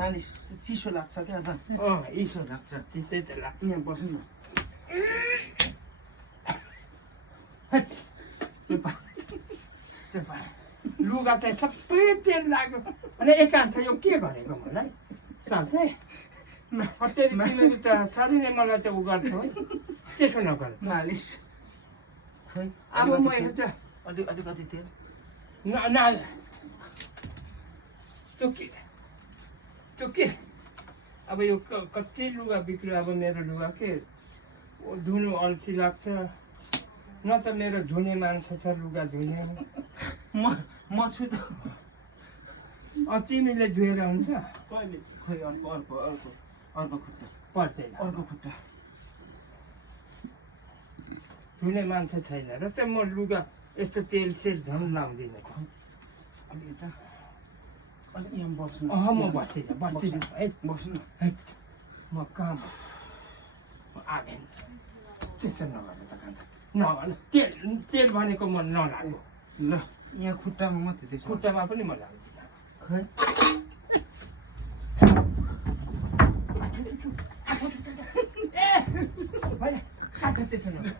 मालिस चिसो लाग्छ क्या त चिसो लाग्छ चिसै त लाग्छ यहाँ बस्नु न लुगा चाहिँ सबै तेल लाग्यो अनि एकान्त यो के गरेको मलाई साँच्चै तिमीले त साह्रै नै मलाई त उ गर्छौ है त्यसो नगर मालिस खै अब म त अलिकति तेल त्यो के अब यो कति लुगा बिग्रियो अब मेरो लुगा के धुनु अल्छी लाग्छ न त मेरो धुने मान्छे छ लुगा धुने म छु त तिमीले धुएर हुन्छ कहिले खै अर्को खुट्टा पर्दैन अर्को खुट्टा धुने मान्छे छैन र चाहिँ म लुगा यस्तो तेल सेल झन् लाउँदिनँ अलि यता अलि यहाँ बस्नु म बस्दिनँ है बस्नु है म काम आँगेन त्यसो नगर्नु त खान्छ नभन तेल भनेको म नलाग्नु ल यहाँ खुट्टामा मात्रै त्यसो खुट्टामा पनि म लाग्दिनँ खै त्यसो नगर